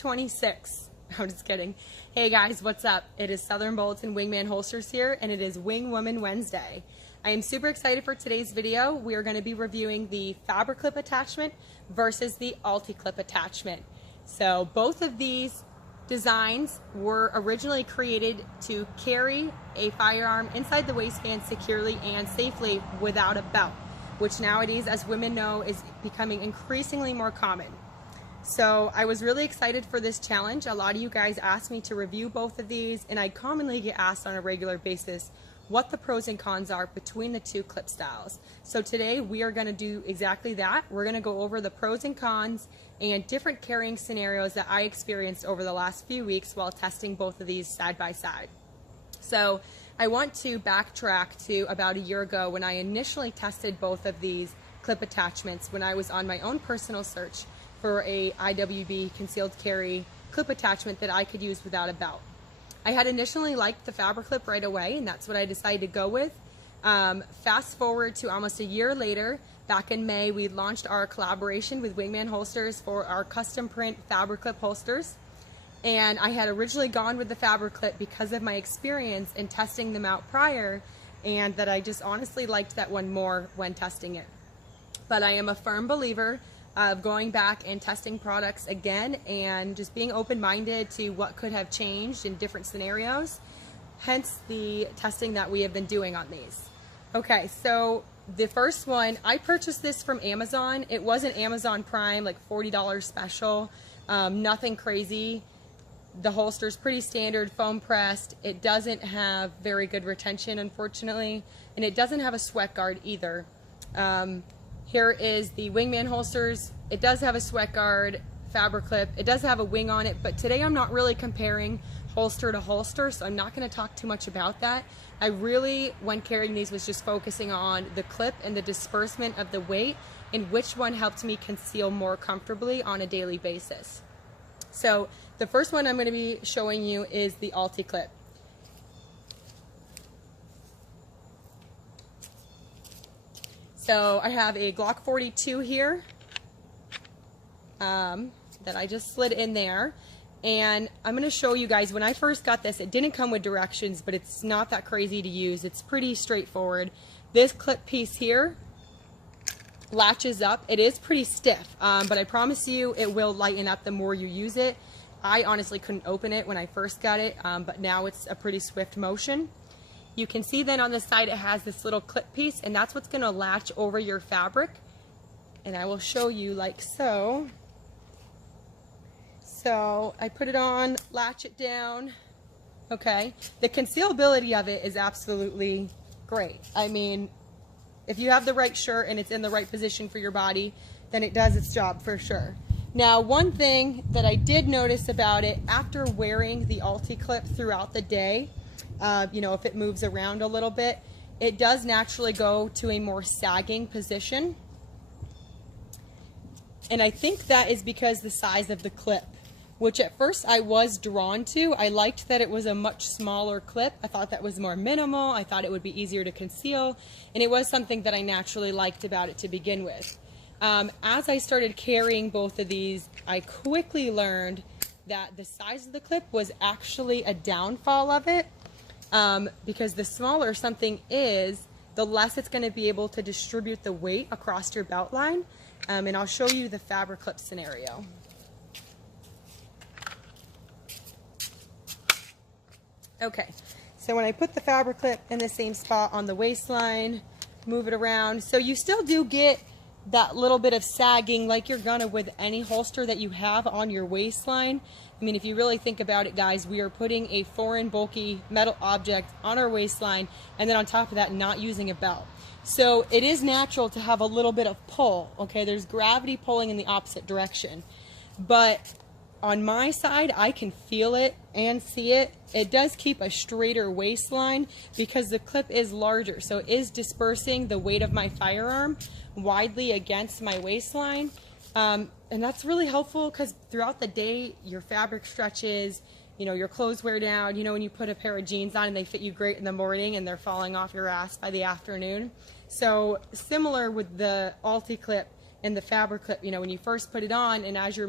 26. I'm just kidding. Hey guys, what's up? It is Southern Bolts and Wingman Holsters here, and it is Wing Woman Wednesday. I am super excited for today's video. We are going to be reviewing the Fabriclip attachment versus the Ulticlip attachment. So both of these designs were originally created to carry a firearm inside the waistband securely and safely without a belt, which nowadays, as women know, is becoming increasingly more common. So I was really excited for this challenge. A lot of you guys asked me to review both of these, and I commonly get asked on a regular basis what the pros and cons are between the two clip styles. So today we are going to do exactly that. We're going to go over the pros and cons and different carrying scenarios that I experienced over the last few weeks while testing both of these side by side. So I want to backtrack to about a year ago when I initially tested both of these clip attachments when I was on my own personal search for a IWB concealed carry clip attachment that I could use without a belt. I had initially liked the Fabriclip right away, and that's what I decided to go with. Fast forward to almost a year later, back in May, we launched our collaboration with Wingman Holsters for our custom print Fabriclip holsters. And I had originally gone with the Fabriclip because of my experience in testing them out prior, and that I just honestly liked that one more when testing it. But I am a firm believer of going back and testing products again and just being open-minded to what could have changed in different scenarios, hence the testing that we have been doing on these. Okay, so the first one, I purchased this from Amazon. It was an Amazon Prime, like $40 special, nothing crazy. The holster's pretty standard, foam pressed. It doesn't have very good retention, unfortunately, and it doesn't have a sweat guard either. Here is the Wingman holsters. It does have a sweat guard, Fabriclip. It does have a wing on it, but today I'm not really comparing holster to holster, so I'm not going to talk too much about that. I really, when carrying these, was just focusing on the clip and the disbursement of the weight and which one helped me conceal more comfortably on a daily basis. So the first one I'm going to be showing you is the Ulticlip. So I have a Glock 42 here that I just slid in there, and I'm going to show you guys, when I first got this, it didn't come with directions, but it's not that crazy to use. It's pretty straightforward. This clip piece here latches up. It is pretty stiff, but I promise you it will lighten up the more you use it. I honestly couldn't open it when I first got it, but now it's a pretty swift motion. You can see then on the side it has this little clip piece, and that's what's going to latch over your fabric. And I will show you like so. So I put it on, latch it down. Okay, the concealability of it is absolutely great. I mean, if you have the right shirt and it's in the right position for your body, then it does its job for sure. Now, one thing that I did notice about it after wearing the Ulticlip throughout the day, you know, if it moves around a little bit, it does naturally go to a more sagging position. And I think that is because the size of the clip, which at first I was drawn to. I liked that it was a much smaller clip. I thought that was more minimal. I thought it would be easier to conceal, and it was something that I naturally liked about it to begin with. As I started carrying both of these, I quickly learned that the size of the clip was actually a downfall of it. Because the smaller something is, the less it's going to be able to distribute the weight across your belt line. And I'll show you the Fabriclip scenario. Okay, so when I put the Fabriclip in the same spot on the waistline, move it around, so you still do get that little bit of sagging like you're gonna with any holster that you have on your waistline. I mean, if you really think about it, guys, we are putting a foreign bulky metal object on our waistline, and then on top of that, not using a belt. So it is natural to have a little bit of pull, okay? There's gravity pulling in the opposite direction. But on my side, I can feel it and see it. It does keep a straighter waistline because the clip is larger, so it is dispersing the weight of my firearm widely against my waistline. And that's really helpful because throughout the day, your fabric stretches, you know, your clothes wear down. You know, when you put a pair of jeans on and they fit you great in the morning and they're falling off your ass by the afternoon. So similar with the Ulticlip, and the Fabriclip, you know, when you first put it on, and as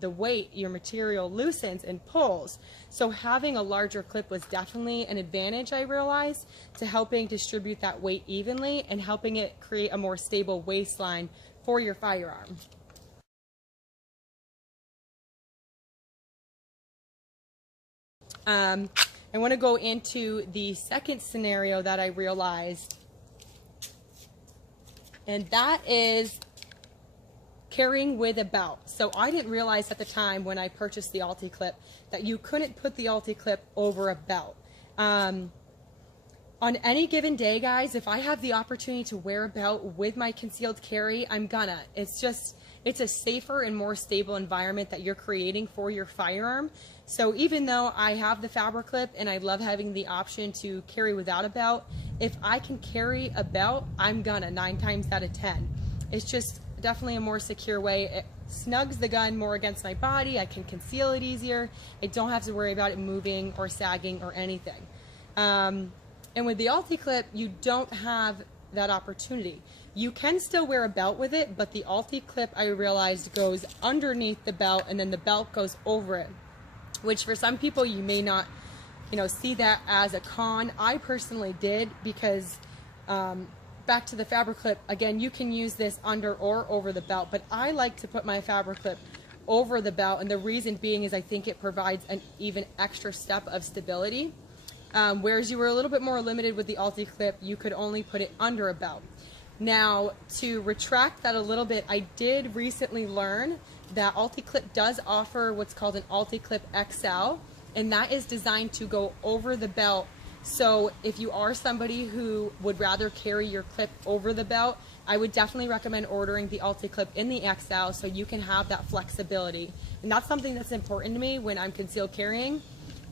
the weight, your material loosens and pulls. So having a larger clip was definitely an advantage, I realized, to helping distribute that weight evenly and helping it create a more stable waistline for your firearm. I want to go into the second scenario that I realized, and that is carrying with a belt. So I didn't realize at the time when I purchased the Ulticlip that you couldn't put the Ulticlip over a belt. On any given day, guys, if I have the opportunity to wear a belt with my concealed carry, I'm gonna. It's a safer and more stable environment that you're creating for your firearm. So even though I have the Fabriclip and I love having the option to carry without a belt, if I can carry a belt, I'm gonna 9 times out of 10. It's just definitely a more secure way. It snugs the gun more against my body. I can conceal it easier. I don't have to worry about it moving or sagging or anything. And with the Ulticlip, you don't have that opportunity. You can still wear a belt with it, but the Ulticlip, I realized, goes underneath the belt and then the belt goes over it, which for some people you may not, you know, see that as a con. I personally did, because back to the Fabriclip, again, you can use this under or over the belt, but I like to put my Fabriclip over the belt, and the reason being is I think it provides an even extra step of stability. Whereas you were a little bit more limited with the Ulticlip, you could only put it under a belt. Now, to retract that a little bit, I did recently learn that Ulticlip does offer what's called an Ulticlip XL, and that is designed to go over the belt. So if you are somebody who would rather carry your clip over the belt, I would definitely recommend ordering the Ulticlip in the XL so you can have that flexibility. And that's something that's important to me when I'm concealed carrying,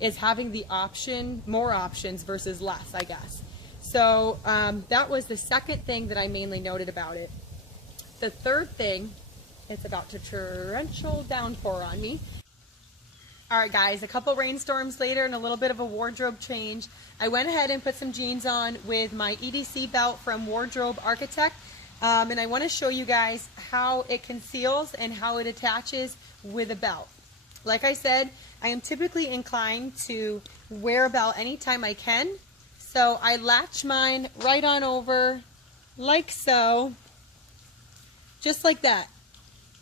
is having the option, more options versus less, I guess. So that was the second thing that I mainly noted about it. The third thing, it's about to torrential downpour on me. All right, guys, a couple rainstorms later and a little bit of a wardrobe change. I went ahead and put some jeans on with my EDC belt from Wardrobe Architect. And I want to show you guys how it conceals and how it attaches with a belt. Like I said, I am typically inclined to wear a belt anytime I can. So I latch mine right on over like so, just like that.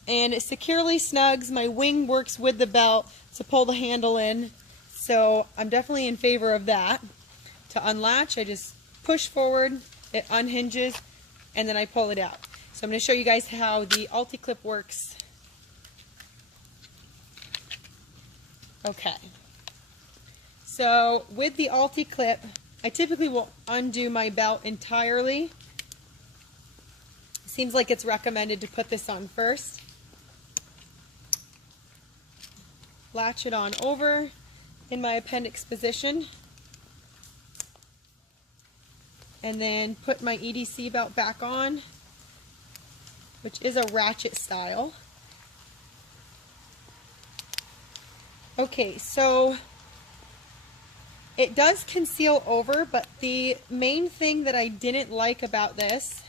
And it securely snugs. My wing works with the belt to pull the handle in. So I'm definitely in favor of that. To unlatch, I just push forward, it unhinges, and then I pull it out. So I'm going to show you guys how the Ulticlip works. Okay. So with the Ulticlip, I typically will undo my belt entirely. Seems like it's recommended to put this on first. Latch it on over in my appendix position. And then put my EDC belt back on, which is a ratchet style. Okay, so it does conceal over, but the main thing that I didn't like about this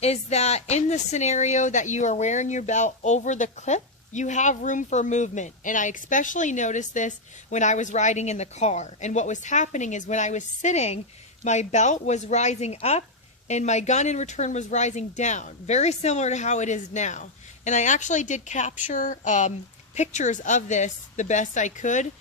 is that in the scenario that you are wearing your belt over the clip, you have room for movement. And I especially noticed this when I was riding in the car. And what was happening is when I was sitting, my belt was rising up and my gun in return was rising down. Very similar to how it is now. And I actually did capture pictures of this the best I could.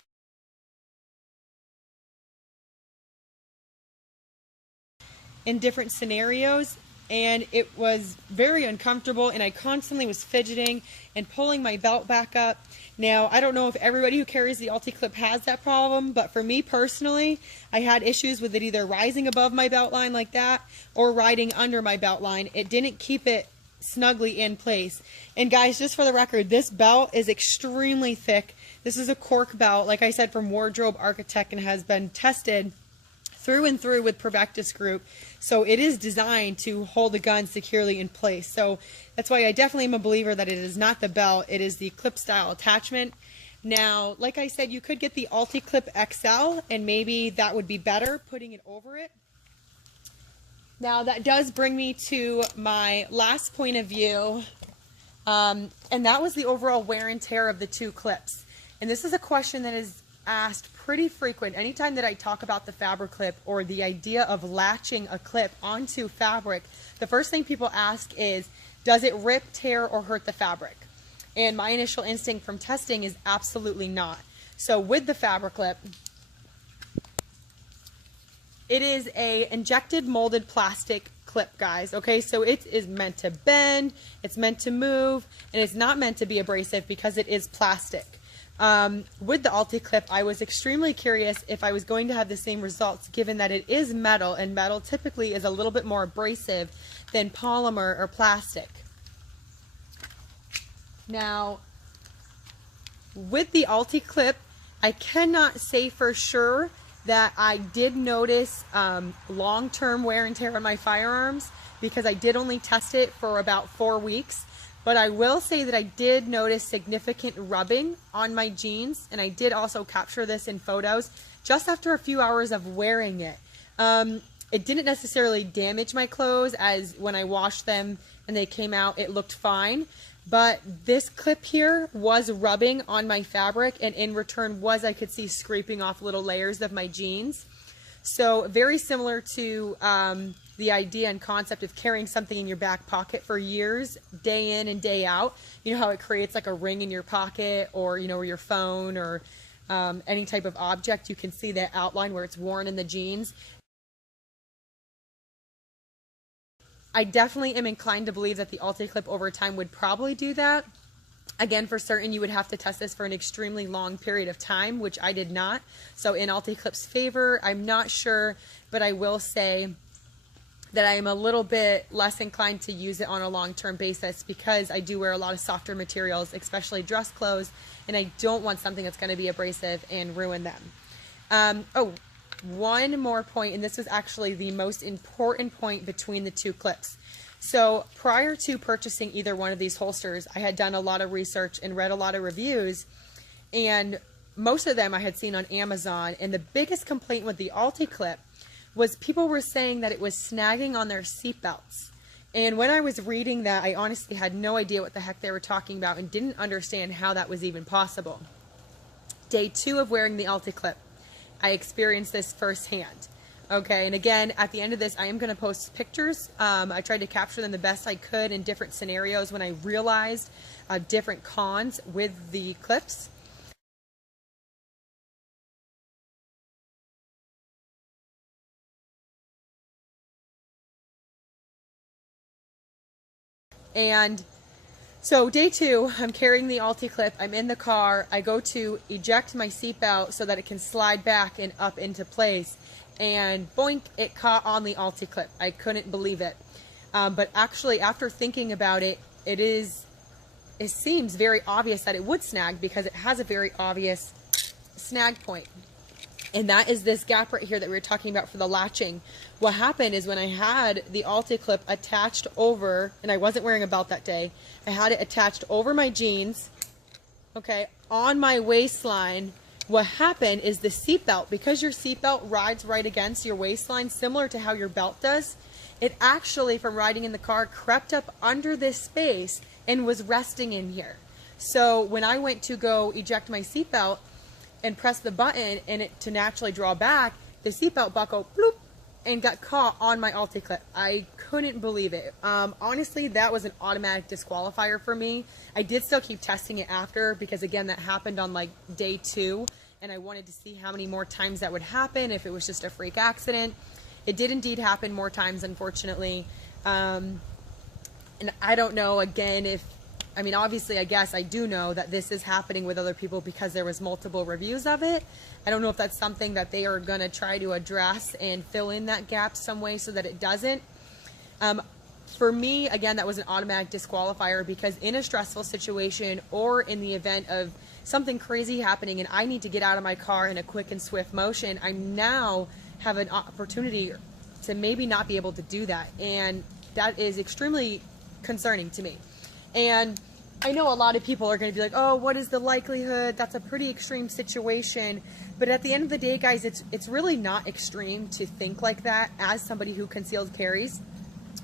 In different scenarios, and it was very uncomfortable, and I constantly was fidgeting and pulling my belt back up. Now, I don't know if everybody who carries the Ulticlip has that problem, but for me personally, I had issues with it either rising above my belt line like that or riding under my belt line. It didn't keep it snugly in place. And guys, just for the record, this belt is extremely thick. This is a cork belt, like I said, from Wardrobe Architect, and has been tested through and through with Prevectus Group. So it is designed to hold the gun securely in place. So that's why I definitely am a believer that it is not the belt, it is the clip style attachment. Now, like I said, you could get the Ulticlip XL, and maybe that would be better, putting it over it. Now that does bring me to my last point of view, and that was the overall wear and tear of the two clips. And this is a question that is asked pretty frequent. Anytime that I talk about the Fabriclip or the idea of latching a clip onto fabric, the first thing people ask is, does it rip, tear, or hurt the fabric? And my initial instinct from testing is absolutely not. So with the Fabriclip, it is a injected molded plastic clip, guys. Okay, so it is meant to bend, it's meant to move, and it's not meant to be abrasive because it is plastic. With the Ulticlip, I was extremely curious if I was going to have the same results, given that it is metal, and metal typically is a little bit more abrasive than polymer or plastic. Now, with the Ulticlip, I cannot say for sure that I did notice long-term wear and tear on my firearms, because I did only test it for about 4 weeks. But I will say that I did notice significant rubbing on my jeans, and I did also capture this in photos just after a few hours of wearing it. It didn't necessarily damage my clothes, as when I washed them and they came out, it looked fine. But this clip here was rubbing on my fabric, and in return I could see scraping off little layers of my jeans. So very similar to the idea and concept of carrying something in your back pocket for years, day in and day out. You know how it creates like a ring in your pocket, or or your phone, or any type of object. You can see that outline where it's worn in the jeans. I definitely am inclined to believe that the Ulticlip over time would probably do that. Again, for certain, you would have to test this for an extremely long period of time, which I did not. So in Ulticlip's favor, I'm not sure, but I will say that I am a little bit less inclined to use it on a long-term basis, because I do wear a lot of softer materials, especially dress clothes, and I don't want something that's going to be abrasive and ruin them. One more point, and this was actually the most important point between the two clips. So prior to purchasing either one of these holsters, I had done a lot of research and read a lot of reviews, and most of them I had seen on Amazon. And the biggest complaint with the Ulticlip was people were saying that it was snagging on their seatbelts. And when I was reading that, I honestly had no idea what the heck they were talking about and didn't understand how that was even possible. Day 2 of wearing the Ulticlip, I experienced this firsthand. Okay, and again, at the end of this, I am going to post pictures. I tried to capture them the best I could in different scenarios when I realized different cons with the clips. And so day 2, I'm carrying the Ulticlip, I'm in the car, I go to eject my seatbelt so that it can slide back and up into place, and boink, it caught on the Ulticlip. I couldn't believe it. But actually, after thinking about it, it seems very obvious that it would snag, because it has a very obvious snag point. And that is this gap right here that we were talking about for the latching. What happened is, when I had the Ulticlip attached over, and I wasn't wearing a belt that day, I had it attached over my jeans, okay, on my waistline. What happened is the seatbelt, because your seatbelt rides right against your waistline, similar to how your belt does, it actually, from riding in the car, crept up under this space and was resting in here. So when I went to go eject my seatbelt and press the button and it to naturally draw back, the seatbelt buckled bloop and got caught on my Ulticlip. I couldn't believe it. Honestly, that was an automatic disqualifier for me. I did still keep testing it after, because again, that happened on like day 2, and I wanted to see how many more times that would happen, if it was just a freak accident. It did indeed happen more times, unfortunately. And I don't know, again, if, I mean, obviously, I guess I do know that this is happening with other people because there was multiple reviews of it. I don't know if that's something that they are going to try to address and fill in that gap some way so that it doesn't. For me, again, that was an automatic disqualifier, because in a stressful situation, or in the event of something crazy happening and I need to get out of my car in a quick and swift motion, I now have an opportunity to maybe not be able to do that. And that is extremely concerning to me. And I know a lot of people are going to be like, oh, what is the likelihood? That's a pretty extreme situation. But at the end of the day, guys, it's really not extreme to think like that as somebody who concealed carries.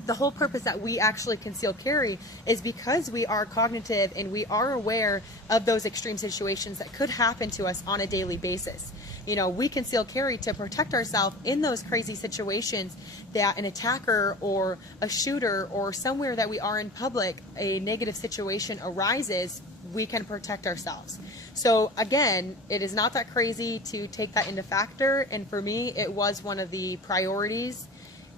The whole purpose that we actually conceal carry is because we are cognitive and we are aware of those extreme situations that could happen to us on a daily basis. You know, we conceal carry to protect ourselves in those crazy situations that an attacker or a shooter or somewhere that we are in public, a negative situation arises, we can protect ourselves. So again, it is not that crazy to take that into factor, and for me, it was one of the priorities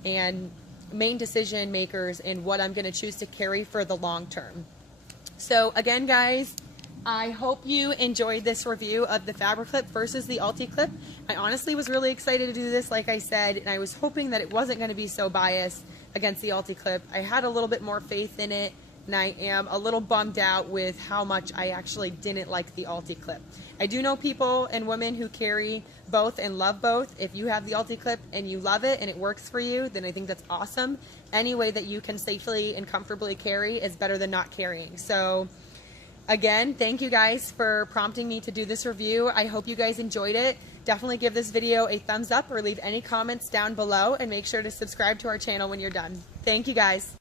and main decision makers in what I'm going to choose to carry for the long term. So again, guys, I hope you enjoyed this review of the Fabriclip versus the Ulticlip. I honestly was really excited to do this, like I said, and I was hoping that it wasn't going to be so biased against the Ulticlip. I had a little bit more faith in it, and I am a little bummed out with how much I actually didn't like the Ulticlip. I do know people and women who carry both and love both. If you have the Ulticlip and you love it and it works for you, then I think that's awesome. Any way that you can safely and comfortably carry is better than not carrying. So again, thank you guys for prompting me to do this review. I hope you guys enjoyed it. Definitely give this video a thumbs up or leave any comments down below, and make sure to subscribe to our channel when you're done. Thank you guys.